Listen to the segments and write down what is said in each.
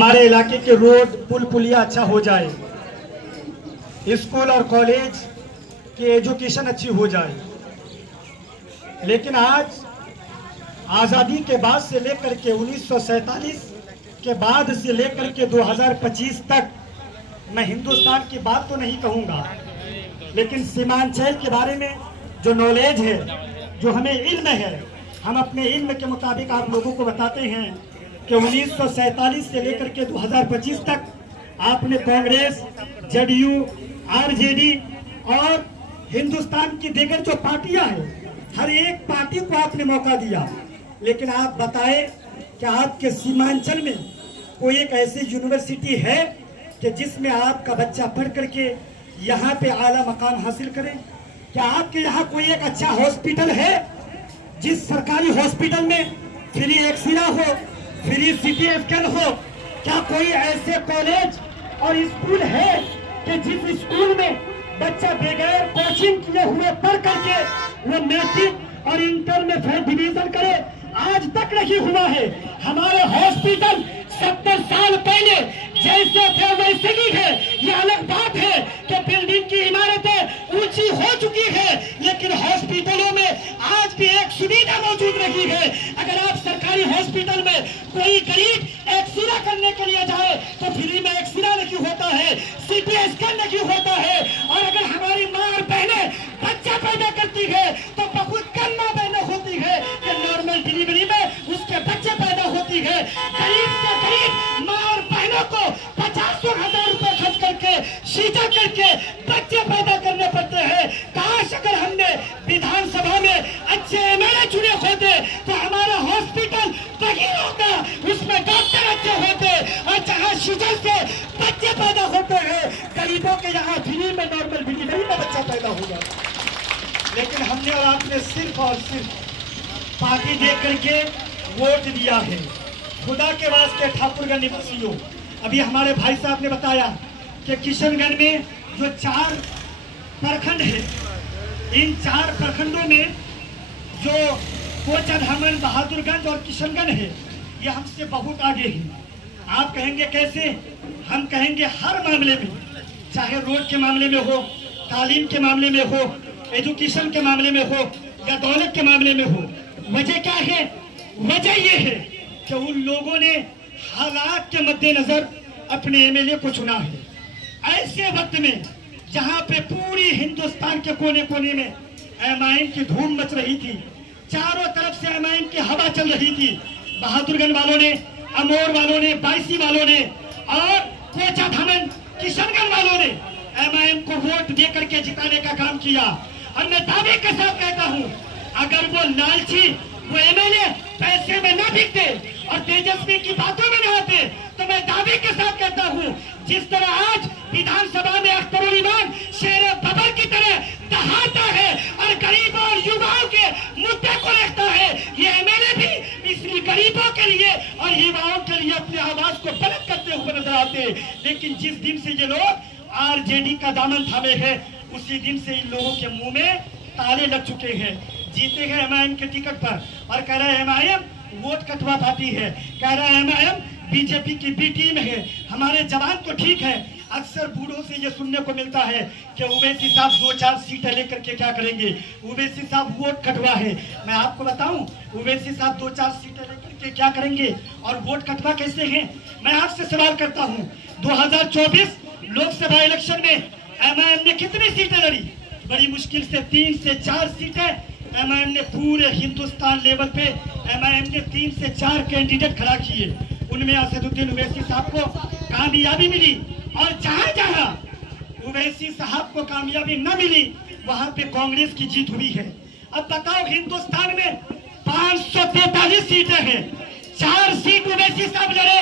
हमारे इलाके के रोड पुल पुलिया अच्छा हो जाए, स्कूल और कॉलेज की एजुकेशन अच्छी हो जाए। लेकिन आज आज़ादी के बाद से लेकर के 1947 के बाद से लेकर के 2025 तक मैं हिंदुस्तान की बात तो नहीं कहूँगा, लेकिन सीमांचल के बारे में जो नॉलेज है, जो हमें इल्म है, हम अपने इल्म के मुताबिक आप लोगों को बताते हैं कि 1947 से लेकर के 2025 तक आपने कांग्रेस, जेडीयू, आरजेडी और हिंदुस्तान की दीगर जो पार्टियां हैं, हर एक पार्टी को आपने मौका दिया। लेकिन आप बताएं कि आपके सीमांचल में कोई एक ऐसी यूनिवर्सिटी है कि जिसमें आपका बच्चा पढ़ करके यहाँ पे आला मकाम हासिल करे? क्या आपके यहाँ कोई एक अच्छा हॉस्पिटल है जिस सरकारी हॉस्पिटल में फ्री एक्सरे हो, फ्री सीटी स्कैन हो? क्या कोई ऐसे कॉलेज और स्कूल है कि जिस स्कूल में बच्चा बगैर कोचिंग किए हुए पढ़ करके वो मैट्रिक और इंटर में फर्स्ट डिवीजन करे? आज तक नहीं हुआ है। हमारे हॉस्पिटल 70 साल पहले जैसे थे वैसे ही है। ये अलग बात है कि बिल्डिंग की इमारतें ऊंची हो चुकी है, लेकिन हॉस्पिटलों में आज भी एक सुविधा मौजूद नहीं है। अगर आप सरकारी हॉस्पिटल में कोई गरीब एक्सरे करने के लिए जाए तो फ्री में एक्सरे नहीं होता है, सीटी स्कैन नहीं होता है। और अगर हमारी माँ और बहनें बच्चा पैदा करती है तो बहुत कम माँ बहनें होती है कि नॉर्मल डिलीवरी में उसके बच्चे पैदा होती है। गरीब से गरीब माँ और बहनों को 50,000 रुपए खर्च करके सीधा करके बच्चे पैदा करने पड़ते हैं। काश अगर हमने विधानसभा में अच्छे एमएलए चुने होते तो हमारा हॉस्पिटल तभी होगा, उसमें डॉक्टर अच्छे होते और जहाँ सीजन से बच्चे पैदा होते हैं, गरीबों के यहाँ फ्री में नॉर्मल डिलीवरी में बच्चा पैदा होगा। लेकिन हमने और आपने सिर्फ और सिर्फ पार्टी देख करके वोट दिया है। खुदा के वास्ते ठाकुरगंज निवासियों, अभी हमारे भाई साहब ने बताया कि किशनगंज में जो 4 प्रखंड है, इन 4 प्रखंडों में जो कोचा धामन, बहादुरगंज और किशनगंज है, ये हमसे बहुत आगे है। आप कहेंगे कैसे? हम कहेंगे हर मामले में, चाहे रोड के मामले में हो, तालीम के मामले में हो, एजुकेशन के मामले में हो या दौलत के मामले में हो। वजह क्या है? वजह ये है कि उन लोगों ने हालात के मद्देनजर अपने एमएलए को चुना है। ऐसे वक्त में जहां पे पूरी हिंदुस्तान के कोने कोने में एमआईएम की धूम मच रही थी, चारों तरफ से एमआईएम की हवा चल रही थी, बहादुरगंज वालों ने, अमोर वालों ने, बायसी वालों ने और कोचा धामन, किशनगंज वालों ने एमआईएम को वोट दे करके जिताने का काम किया। और मैं दावे के साथ कहता हूं, अगर वो लालची, वो एमएलए पैसे में न बिकते और तेजस्वी की बातों में न आते तो मैं दावे के साथ कहता हूं, जिस तरह आज विधानसभा में अख्तरुल इमान शेर बबर की तरह दहाड़ता है और गरीबों और युवाओं के मुद्दे को रखता है, ये एमएलए भी इसलिए गरीबों के लिए और युवाओं के लिए अपनी आवाज को बुलंद करते हुए नजर आते। लेकिन जिस दिन से ये लोग आरजेडी का दामन थामे हैं, उसी दिन से इन लोगों के मुंह में ताले लग चुके हैं। जीते हैं एमआईएम के टिकट पर और कह रहे हैं एमआईएम वोट कटवा पाती है, कह रहा है एमआईएम बीजेपी की बी टीम है, हमारे जवान तो ठीक है। अक्सर बूढ़ों से ये सुनने को मिलता है कि उवैसी साहब 2-4 सीटें लेकर के क्या करेंगे, उवैसी साहब वोट कटवा है। मैं आपको बताऊं, उवैसी साहब 2-4 सीटें लेकर के क्या करेंगे और वोट कटवा कैसे हैं? मैं आपसे सवाल करता हूं, 2024 लोकसभा इलेक्शन में एमआईएम ने कितनी सीटें लड़ी? बड़ी मुश्किल से 3 से 4 सीटें एमआईएम ने पूरे हिंदुस्तान लेवल पे एमआईएम ने 3 से 4 कैंडिडेट खड़ा किए। उनमें असदुद्दीन ओवैसी साहब को कामयाबी मिली और जहां जहां ओवैसी साहब को कामयाबी न मिली वहां पे कांग्रेस की जीत हुई है। अब बताओ, हिंदुस्तान में 543 सीटें हैं, 4 सीट ओवैसी साहब लड़े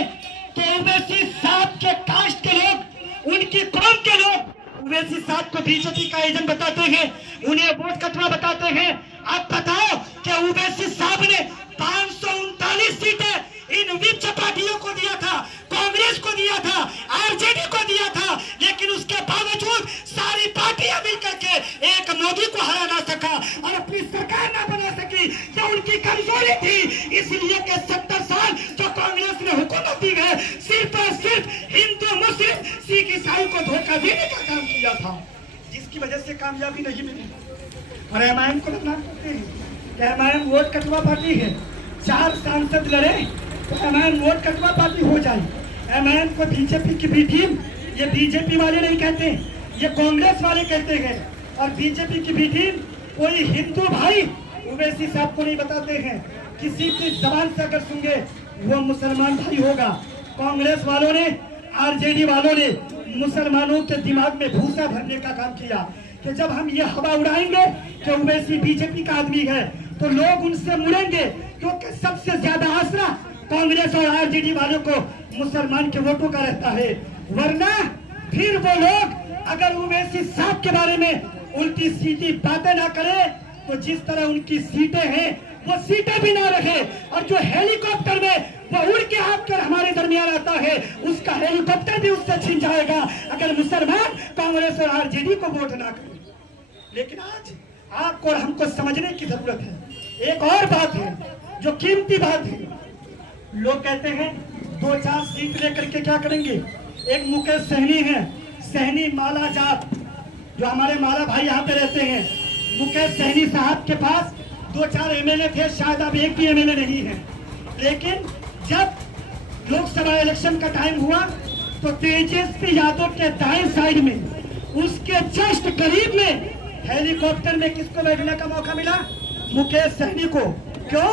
तो ओवैसी साहब के कास्ट के लोग, उनकी कौम के लोग ओवैसी साहब को बीजेपी का एजेंट बताते हैं, उन्हें वोट कटवा बताते हैं। अब बताओ कि ओवैसी साहब ने 539 सीटें इन विपक्ष पार्टियों को दिया था, कांग्रेस को दिया था, आरजेडी को दिया था, लेकिन उसके बावजूद सारी पार्टियां मिलकर के एक मोदी को हरा ना सका और अपनी सरकार ना बना सकी। ये उनकी कमजोरी थी, इसलिए कि 70 साल तो कांग्रेस ने हुकूमत दी है, सिर्फ और धक्का देने का काम किया था, जिसकी वजह से कामयाबी नहीं मिली। और एमआईएम को बदनाम करते हैं, एमआईएम वोट कटवा पार्टी है, 4 सांसद लड़े तो एमआईएम वोट कटवा पार्टी हो जाए। एमआईएम को बीजेपी की बी टीम, ये बीजेपी वाले नहीं कहते, ये कांग्रेस वाले कहते हैं। और बीजेपी की बी टीम कोई हिंदू भाई ओवैसी साहब को नहीं बताते हैं, किसी की जबान से अगर सुनेंगे वो मुसलमान भाई होगा। कांग्रेस वालों ने, आरजेडी वालों ने मुसलमानों के दिमाग में भूसा भरने का काम किया कि जब हम ये हवा उड़ाएंगे कि ओवैसी बीजेपी का आदमी है तो लोग उनसे मुड़ेंगे, क्योंकि सबसे ज्यादा आसरा कांग्रेस और आरजेडी वालों को मुसलमान के वोटों का रहता है। वरना फिर वो लोग अगर ओवैसी साहब के बारे में उल्टी सीधी बातें ना करे तो जिस तरह उनकी सीटें हैं वो सीटें भी ना रखे, और जो हेलीकॉप्टर में वो उड़ के आकर हमारे दरमियान आता है उसका हेलीकॉप्टर भी उससे छीन जाएगा अगर मुसलमान कांग्रेस और आरजेडी को वोट ना करे। लेकिन आज आपको और हमको समझने की जरूरत है। एक और बात है जो कीमती बात है, लोग कहते हैं 2-4 सीट लेकर के क्या करेंगे। एक मुकेश सहनी है, सहनी माला जात, जो हमारे माला भाई यहाँ पे रहते हैं, मुकेश सहनी साहब के पास 2-4 एमएलए थे, शायद अब एक भी एमएलए नहीं है। लेकिन जब लोकसभा इलेक्शन का टाइम हुआ तो तेजस्वी यादव के दाएं साइड में उसके जस्ट करीब में हेलीकॉप्टर में किसको बैठने का मौका मिला? मुकेश सहनी को। क्यों?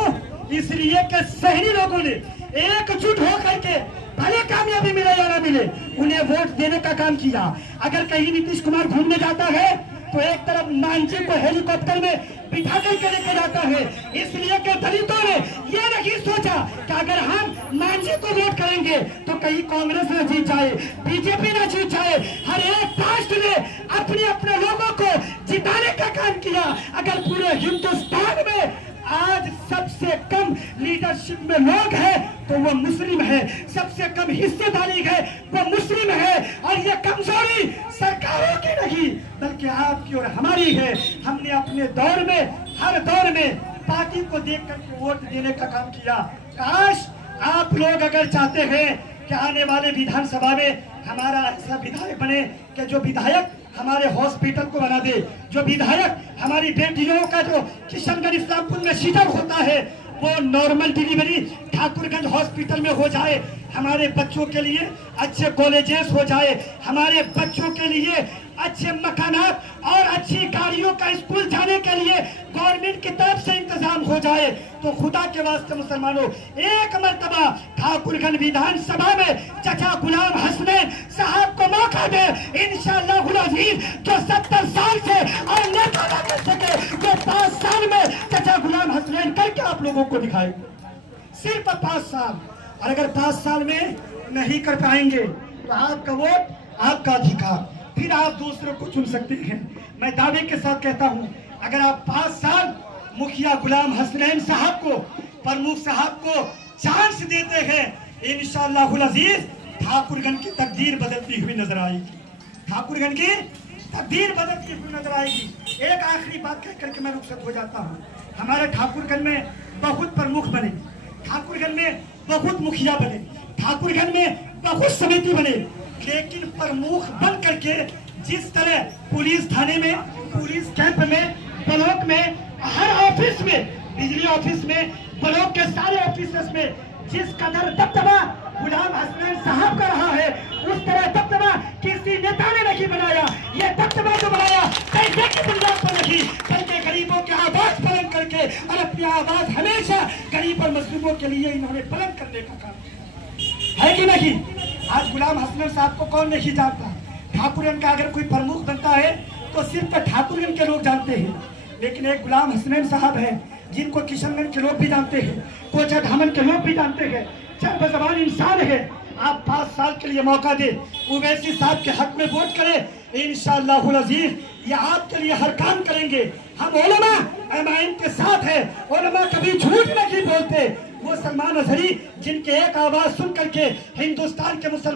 इसलिए कि सहनी लोगों ने एकजुट होकर के भले कामयाबी मिले या ना मिले उन्हें वोट देने का काम किया। अगर कहीं नीतीश कुमार घूमने जाता है तो एक तरफ मांझी को हेलीकॉप्टर में बिठा करके लेके जाता है, इसलिए कि दलितों ने यह नहीं सोचा कि अगर हम मांझी को वोट करेंगे तो कहीं कांग्रेस न जीत जाए, बीजेपी न जीत जाए। हर एक कास्ट ने अपने अपने लोगों को जिताने का काम किया। अगर पूरे हिंदुस्तान में आज सबसे कम लीडरशिप में लोग हैं तो वो मुस्लिम है, सबसे कम हिस्सेदारी है वो मुस्लिम है, और ये कमजोरी सरकारों की नहीं बल्कि आपकी और हमारी है। हमने अपने दौर में, हर दौर में पार्टी को देख करके वोट देने का काम किया। काश आप लोग अगर चाहते हैं कि आने वाले विधानसभा में हमारा ऐसा विधायक बने कि जो विधायक हमारे हॉस्पिटल को बना दे, जो विधायक हमारी बेटियों का जो किशनगंज इस्लामपुर में सीजर होता है वो नॉर्मल डिलीवरी ठाकुरगंज हॉस्पिटल में हो जाए, हमारे बच्चों के लिए अच्छे कॉलेजेस हो जाए, हमारे बच्चों के लिए अच्छे मकानात और अच्छी गाड़ियों का स्कूल जाने के लिए गवर्नमेंट की तरफ से इंतजाम हो जाए, तो खुदा के वास्ते मुसलमानों एक मर्तबा ठाकुरगंज विधानसभा में चाचा गुलाम हसनैन साहब को मौका दे। इंशाअल्लाह अजीज जो 70 साल से और नेता ना कर सके वो 5 साल में चाचा गुलाम हसनैन करके आप लोगों को दिखाए, सिर्फ 5 साल। और अगर 5 साल में नहीं कर पाएंगे तो आपका वोट, आपका अधिकार, फिर आप दूसरों को चुन सकते हैं। मैं दावे के साथ कहता हूं अगर आप 5 साल मुखिया गुलाम हसनैन साहब को, प्रमुख साहब को चांस देते हैं, इंशाअल्लाह अजीज ठाकुरगंज की तकदीर बदलती हुई नजर आएगी, ठाकुरगंज की तकदीर बदलती हुई नजर आएगी। एक आखिरी बात कह करके मैं रुखसत हो जाता हूँ। हमारे ठाकुरगंज में बहुत प्रमुख बने, ठाकुरगंज में बहुत मुखिया बने, ठाकुरगंज में बहुत समिति बने, लेकिन प्रमुख बन करके जिस तरह पुलिस थाने में, पुलिस कैंप में, ब्लॉक में, हर ऑफिस में, बिजली ऑफिस में, ब्लॉक के सारे ऑफिस में जिस कदर दबदबा गुलाम हसनैन साहब का रहा है उस तरह दबदबा किसी नेता ने नहीं बनाया। ये दबदबा जो बनाया पैसे की बुनियाद पर नहीं बल्कि गरीबों की आवाज बुलंद करके, और अपनी आवाज हमेशा गरीब और मजलूमों के लिए इन्होंने बुलंद करने का काम किया है कि नहीं। आज गुलाम हसनैन साहब को कौन नहीं जानता? ठाकुरगंज का अगर कोई प्रमुख बनता है तो सिर्फ ठाकुरगंज के लोग जानते हैं, लेकिन एक गुलाम हसनैन साहब है जिनको किशनगंज के लोग भी जानते हैं, कोचा धामन के लोग भी जानते हैं, चरबजबान इंसान है। आप 5 साल के लिए मौका दे, ओवैसी साहब के हक में वोट करें, इंशाअल्लाह अजीज ये आपके लिए हर काम करेंगे। हम उलमा एमआईएम के साथ है, उलमा कभी झूठ नहीं बोलते। वो सलमान अजहरी जिनके एक आवाज सुन करके हिंदुस्तान के मुसलमान